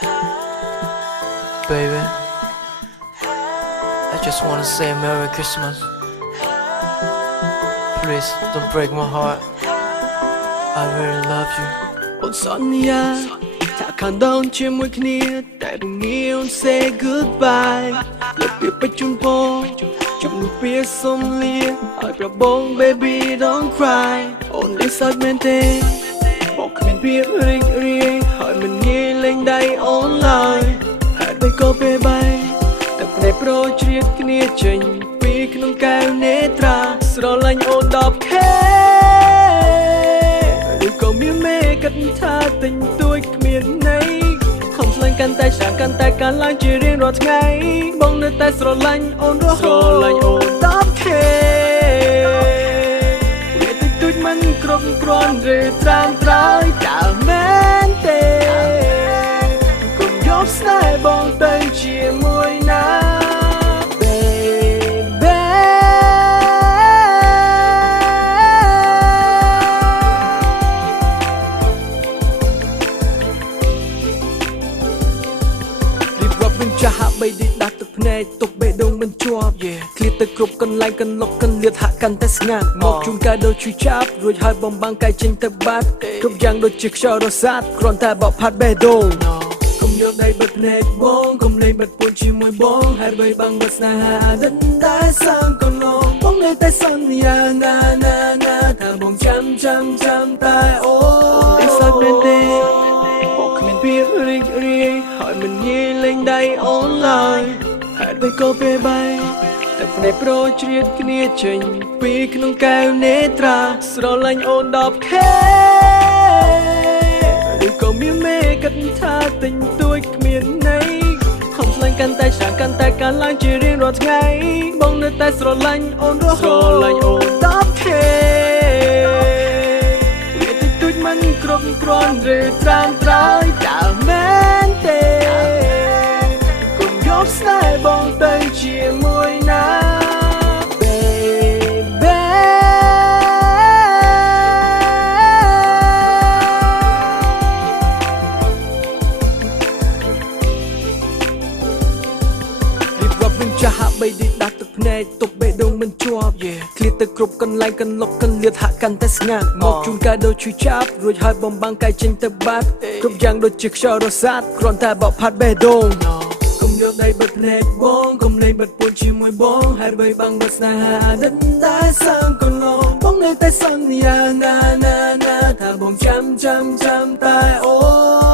Baby, I just wanna say Merry Christmas. Please don't break my heart. I really love you. អូនសន្យាថាខាងដងជាមួយគ្នាតែរងាអូន say goodbye លើកពីបច្ចុប្បន្នជំនួសពីសុំលាឲ្យប្របង baby don't cry អូននេះសើចមែនទេមកគ្មានភាពរីករាយហើយមិនងាយលេងដៃអូនឡើយហេតុដូចក៏ពេលបែកទឹកភ្នែកប្រជ្រៀតគ្នាចេញពីក្នុងកែវនេត្រាស្រឡាញ់អូន10Kក៏មានមេកាត់ថាទិញទួយគ្មានន័យខំស្លាញ់កាន់តែឆ្លាកាន់តែកាន់ឡើងជារៀងរាល់ថ្ងៃបងនៅតែស្រឡាញ់អូនរហូតស្រឡាញ់អូន10K វាតិចតួចមិនគ្រប់គ្រាន់ឬត្រាំត្រើយតើមែនទេកុំយកស្នេហ៍បងទៅជាមួយណាចាស់បីដូចដាស់ទឹកភ្នែកទុកបេះដូងមិនជាប់ឃ្លាតទៅគ្រប់កន្លែងកន្លុកកន្លៀតហាក់កាន់តែស្ងាត់មកជូនកាដូជួយចាប់រួចហើយបំបាំងកាយចេញទៅបាត់គ្រប់យ៉ាងដូចជាខ្យល់រសាត់គ្រាន់តែបោកផាត់បេះដូងកុំយកដៃបិទភ្នែកបងកុំលេងបិទពួនជាមួយបងហេតុបីបាំងបាត់ស្នេហាដិនតែសើមកន្លងបងនៅតែសន្យាណាថាបងចាំតែអូនសើចមែនទេបងគ្មានភាពរីករាយហើយមិនងាយលេងដៃអូនឡើយហេតុបីក៏ពេលបែកទឹកភ្នែកប្រជ្រៀតគ្នាចេញពីក្នុងកែវនេត្រាស្រឡាញ់អូន10K ឬក៏មានមេកាត់ថាទិញទួយគ្មានន័យខំស្លាញ់កាន់តែឆ្លាកាន់តែកាន់ឡើងជារៀងរាល់ថ្ងៃបងនៅតែស្រឡាញ់អូនរហូតស្រឡាញ់អូន10K វាតិចតួចមិនគ្រប់គ្រាន់ឬត្រាំត្រើយតើមែនទេកុំយកស្នេហ៍បងទៅជាមួយណា baby រៀបរាប់វិញចាស់ហាក់បីដូចដាស់ទឹកភ្នែកទុកបេះដូងមិនជាប់ឃ្លាតទៅគ្រប់កន្លែងកន្លុកកន្លៀតហាក់កាន់តែស្ងាត់មកជូនកាដូជួយចាប់រួចហើយបំបាំងកាយចេញទៅបាត់គ្រប់យ៉ាងដូចជាខ្យល់រសាត់គ្រាន់តែបោកផាត់បេះដូងកុំយកដៃបិទភ្នែកបងកុំលេងបិទពួនជាមួយបងហេតុបីបាំងបាត់ស្នេហាដិនតែសើមកន្លងបងនៅតែសន្យាណាថាបងចាំតែអូន